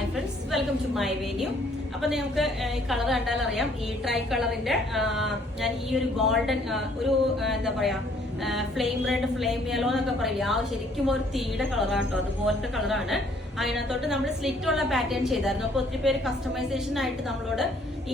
Hi friends, welcome to my video. അപ്പൊ നിങ്ങൾക്ക് colour കണ്ടാൽ അറിയാം, ഈ ട്രൈ കളറിന്റെ ഞാൻ ഈ ഒരു ഗോൾഡൻ ഒരു എന്താ പറയാ ഫ്ലെയിം റെഡ്, ഫ്ലെയിം യെല്ലോ എന്നൊക്കെ പറയില്ല, ശരിക്കും ഒരു തീയുടെ കളറാണ് കേട്ടോ, അതുപോലത്തെ കളറാണ്. അതിനകത്തോട്ട് നമ്മൾ സ്ലിറ്റ് ഉള്ള പാറ്റേൺ ചെയ്തായിരുന്നു. അപ്പൊ ഒത്തിരി പേര് കസ്റ്റമൈസേഷൻ ആയിട്ട് നമ്മളോട്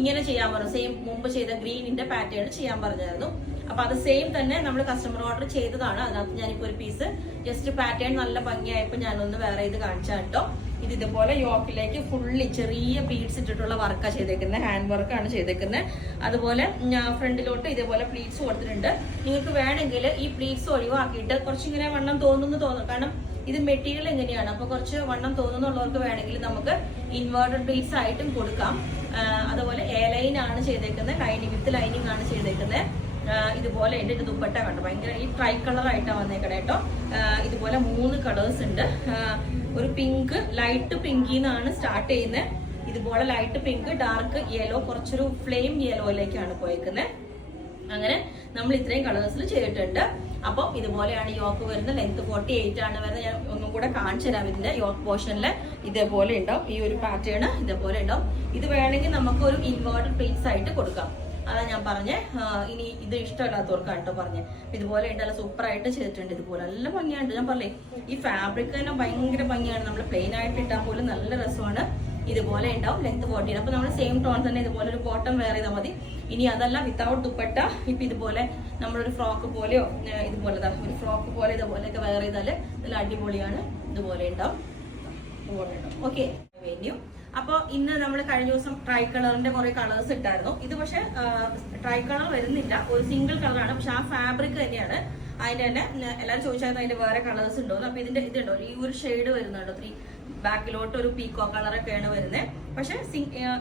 ഇങ്ങനെ ചെയ്യാൻ പറഞ്ഞു, സെയിം മുമ്പ് ചെയ്ത ഗ്രീനിന്റെ പാറ്റേൺ ചെയ്യാൻ പറഞ്ഞായിരുന്നു. അപ്പൊ അത് സെയിം തന്നെ നമ്മൾ കസ്റ്റമർ ഓർഡർ ചെയ്തതാണ്. അതിനകത്ത് ഞാനിപ്പോ ഒരു പീസ് ജസ്റ്റ് പാറ്റേൺ നല്ല ഭംഗിയായപ്പോ ഞാനൊന്ന് വേറെ ഇത് കാണിച്ചാൽ കേട്ടോ. ഇത് ഇതുപോലെ യോക്കിലേക്ക് ഫുള്ളി ചെറിയ ബീഡ്സ് ഇട്ടിട്ടുള്ള വർക്കാണ് ചെയ്തേക്കുന്നത്, ഹാൻഡ് വർക്കാണ് ചെയ്തേക്കുന്നത്. അതുപോലെ ഞാൻ ഫ്രണ്ടിലോട്ട് ഇതേപോലെ പ്ലീറ്റ്സ് കൊടുത്തിട്ടുണ്ട്. നിങ്ങൾക്ക് വേണമെങ്കിൽ ഈ പ്ലീറ്റ്സ് ഒഴിവാക്കിയിട്ട് കുറച്ചിങ്ങനെ വണ്ണം തോന്നുന്നു, കാരണം ഇത് മെറ്റീരിയൽ എങ്ങനെയാണ്, അപ്പൊ കുറച്ച് വണ്ണം തോന്നുന്നുള്ളവർക്ക് വേണമെങ്കിൽ നമുക്ക് ഇൻവേർട്ടഡ് പ്ലീറ്റ്സ് ആയിട്ടും കൊടുക്കാം. അതുപോലെ എ ലൈൻ ആണ് ചെയ്തേക്കുന്നത്, ലൈനിങ് വിത്ത് ലൈനിങ് ആണ് ചെയ്തേക്കുന്നത്. ഇതുപോലെ എന്റെ ദുപ്പട്ട കണ്ടു, ഭയങ്കര ഈ ട്രൈ കളർ ആയിട്ടാണ് വന്നേക്കണേ കേട്ടോ. ഇതുപോലെ 3 കളേഴ്സ് ഉണ്ട്. ഒരു പിങ്ക്, ലൈറ്റ് പിങ്കിന്നാണ് സ്റ്റാർട്ട് ചെയ്യുന്നത്. ഇതുപോലെ ലൈറ്റ് പിങ്ക്, ഡാർക്ക് യെല്ലോ, കുറച്ചൊരു ഫ്ലെയിം യെല്ലോയിലേക്കാണ് പോയേക്കുന്നത്. അങ്ങനെ നമ്മൾ ഇത്രയും കളേഴ്സിൽ ചെയ്തിട്ടുണ്ട്. അപ്പൊ ഇതുപോലെയാണ് യോക്ക് വരുന്നത്. ലെങ്ത് 48 ആണ് വരുന്നത്. ഞാൻ ഒന്നും കൂടെ കാണിച്ചു തരാം. ഇതിന്റെ യോക്ക് പോർഷനിൽ ഇതേപോലെ ഉണ്ടാവും, ഈ ഒരു പാറ്റേൺ ഇതേപോലെ ഉണ്ടാവും. ഇത് വേണമെങ്കിൽ നമുക്ക് ഒരു ഇൻവേർട്ടഡ് പ്ലീറ്റ്സ് ആയിട്ട് കൊടുക്കാം. അതാ ഞാൻ പറഞ്ഞേ. ഇനി ഇത് ഇഷ്ടമില്ലാത്തവർക്കാണ് കേട്ടോ പറഞ്ഞേ. ഇതുപോലെ ഉണ്ടല്ലോ, സൂപ്പർ ആയിട്ട് ചെയ്തിട്ടുണ്ട്. ഇതുപോലെ നല്ല ഭംഗിയാണ്. ഞാൻ പറഞ്ഞേ, ഈ ഫാബ്രിക് തന്നെ ഭയങ്കര ഭംഗിയാണ്. നമ്മൾ പ്ലെയിൻ ആയിട്ട് ഇട്ടാൽ പോലും നല്ല രസമാണ്. ഇതുപോലെ ഉണ്ടാവും, ലെങ്ത് 40. അപ്പൊ നമ്മൾ സെയിം ടോൺ തന്നെ ഇതുപോലെ ഒരു ബോട്ടം വെയർ ചെയ്താൽ മതി. ഇനി അതല്ല, വിത്തൗട്ട് ദുപ്പട്ട ഇപ്പൊ ഇതുപോലെ നമ്മളൊരു ഫ്രോക്ക് പോലെയോ ഇതുപോലെ ഒരു ഫ്രോക്ക് പോലെ ഇതുപോലെയൊക്കെ വെയർ ചെയ്താൽ നല്ല അടിപൊളിയാണ്. ഇതുപോലെ ഉണ്ടാവും, ഇതുപോലെ ഉണ്ടാവും. Okay, venue. അപ്പൊ ഇന്ന് നമ്മൾ കഴിഞ്ഞ ദിവസം ട്രൈ കളറിന്റെ കുറെ കളേഴ്സ് ഇട്ടായിരുന്നു. ഇത് പക്ഷെ ട്രൈ കളർ വരുന്നില്ല, ഒരു സിംഗിൾ കളറാണ്. പക്ഷെ ആ ഫാബ്രിക് തന്നെയാണ്. അതിന്റെ തന്നെ എല്ലാവരും ചോദിച്ചായിരുന്നു അതിന്റെ വേറെ കളേഴ്സ് ഉണ്ടോ. അപ്പൊ ഇതിന്റെ ഇതുണ്ടോ, ഈ ഒരു ഷെയ്ഡ് വരുന്നുണ്ടോ, ബാക്കിലോട്ട് ഒരു പീക്കോ കളറൊക്കെയാണ് വരുന്നത്. പക്ഷെ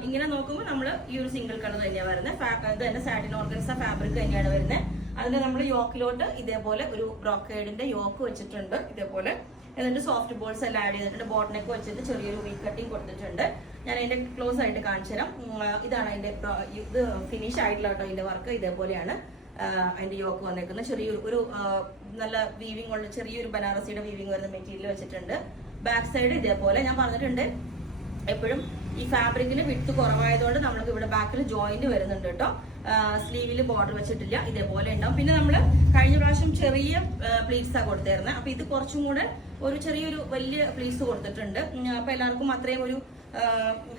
ഇങ്ങനെ നോക്കുമ്പോൾ നമ്മൾ ഈ ഒരു സിംഗിൾ കളർ തന്നെയാണ് വരുന്നത്. ഇത് തന്നെ സാറ്റിൻ ഓർഗൻസ ഫാബ്രിക് തന്നെയാണ് വരുന്നത്. അതിന് നമ്മൾ യോക്കിലോട്ട് ഇതേപോലെ ഒരു ബ്രോക്കേഡിന്റെ യോക്ക് വെച്ചിട്ടുണ്ട് ഇതേപോലെ. എന്നിട്ട് സോഫ്റ്റ് ബോൾസ് എല്ലാം ആഡ് ചെയ്തിട്ടുണ്ട്. ബോട്ടിനൊക്കെ വെച്ചിട്ട് ചെറിയൊരു വി കട്ടിങ് കൊടുത്തിട്ടുണ്ട്. ഞാൻ അതിന്റെ ക്ലോസ് ആയിട്ട് കാണിച്ചു തരാം. ഇതാണ് അതിന്റെ ഇത് ഫിനിഷ് ആയിട്ടുള്ള കേട്ടോ. ഇതിന്റെ വർക്ക് ഇതേപോലെയാണ് അതിന്റെ യോക്ക് വന്നേക്കുന്നത്. ചെറിയൊരു നല്ല വീവിംഗ് ഉള്ള ചെറിയൊരു ബനാറസിയുടെ വീവിംഗ് വരുന്ന മെറ്റീരിയൽ വെച്ചിട്ടുണ്ട്. ബാക്ക് സൈഡ് ഇതേപോലെ ഞാൻ പറഞ്ഞിട്ടുണ്ട്, എപ്പോഴും ഈ ഫാബ്രിക്കിന് വിട്ട് കുറവായതുകൊണ്ട് നമ്മൾക്ക് ഇവിടെ ബാക്കിൽ ജോയിന്റ് വരുന്നുണ്ട് കേട്ടോ. സ്ലീവിൽ ബോർഡർ വെച്ചിട്ടില്ല, ഇതേപോലെ ഉണ്ടാവും. പിന്നെ നമ്മൾ കഴിഞ്ഞ പ്രാവശ്യം ചെറിയ പ്ലീറ്റ്സാ കൊടുത്തിരുന്നത്. അപ്പൊ ഇത് കുറച്ചും കൂടെ ഒരു ചെറിയൊരു വലിയ പ്ലീറ്റ്സ് കൊടുത്തിട്ടുണ്ട്. അപ്പൊ എല്ലാവർക്കും അത്രയും ഒരു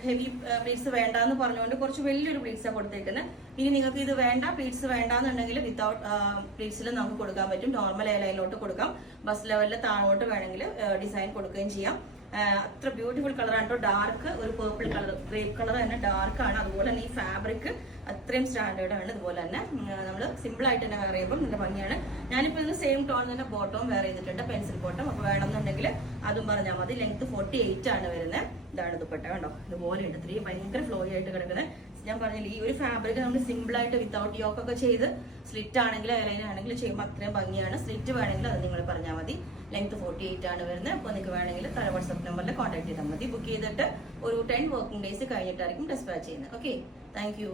ഹെവി പ്ലീറ്റ്സ് വേണ്ടാന്ന് പറഞ്ഞുകൊണ്ട് കുറച്ച് വലിയൊരു പ്ലീറ്റ്സാണ് കൊടുത്തേക്കുന്നത്. ഇനി നിങ്ങൾക്ക് ഇത് വേണ്ട, പ്ലീറ്റ്സ് വേണ്ടാന്നുണ്ടെങ്കിൽ വിത്തൗട്ട് പ്ലീറ്റ്സിൽ നമുക്ക് കൊടുക്കാൻ പറ്റും. നോർമൽ എയർലൈനിലോട്ട് കൊടുക്കാം, ബസ് ലെവലിൽ താഴോട്ട് വേണമെങ്കിൽ ഡിസൈൻ കൊടുക്കുകയും ചെയ്യാം. അത്ര ബ്യൂട്ടിഫുൾ കളറാണ് കേട്ടോ. ഡാർക്ക് ഒരു പേർപ്പിൾ കളർ, ഗ്രേപ്പ് കളർ തന്നെ ഡാർക്ക് ആണ്. അതുപോലെ തന്നെ ഈ ഫാബ്രിക് അത്രയും സ്റ്റാൻഡേർഡ് ആണ്. ഇതുപോലെ തന്നെ നമ്മൾ സിമ്പിൾ ആയിട്ട് തന്നെ വെയർ ചെയ്യുമ്പോൾ നല്ല ഭംഗിയാണ്. ഞാനിപ്പോൾ ഇതിന് സെയിം ടോൺ തന്നെ ബോട്ടവും വെയർ ചെയ്തിട്ടുണ്ട്, പെൻസിൽ ബോട്ടം. അപ്പോൾ വേണമെന്നുണ്ടെങ്കിൽ അതും പറഞ്ഞാൽ മതി. ലെങ്ത് 48 ആണ് വരുന്നത്. ഇതാണ് ദുപ്പട്ട കണ്ടോ, ഇതുപോലെ ഉണ്ട്. ഇത്രയും ഭയങ്കര ഫ്ലോയി ആയിട്ട് കിടക്കുന്നത്. ഞാൻ പറഞ്ഞില്ല, ഈ ഒരു ഫാബ്രിക് നമ്മൾ സിമ്പിൾ ആയിട്ട് വിത്തൗട്ട് യോക്കൊക്കെ ചെയ്ത് സ്ലിറ്റ് ആണെങ്കിൽ എയർലൈൻ ആണെങ്കിൽ ചെയ്യുമ്പോൾ അത്രയും ഭംഗിയാണ്. സ്ലിറ്റ് വേണമെങ്കിൽ അത് നിങ്ങൾ പറഞ്ഞാൽ മതി. ലെങ്ത് 48 ആണ് വരുന്നത്. അപ്പോൾ നിങ്ങൾക്ക് വേണമെങ്കിൽ താഴെ വാട്സ്ആപ്പ് നമ്പറിൽ കോൺടാക്ട് ചെയ്താൽ മതി. ബുക്ക് ചെയ്തിട്ട് ഒരു 10 വർക്കിംഗ് ഡേയ്സ് കഴിഞ്ഞിട്ടായിരിക്കും ഡിസ്പാച്ച് ചെയ്യുന്നത്. Okay, thank you.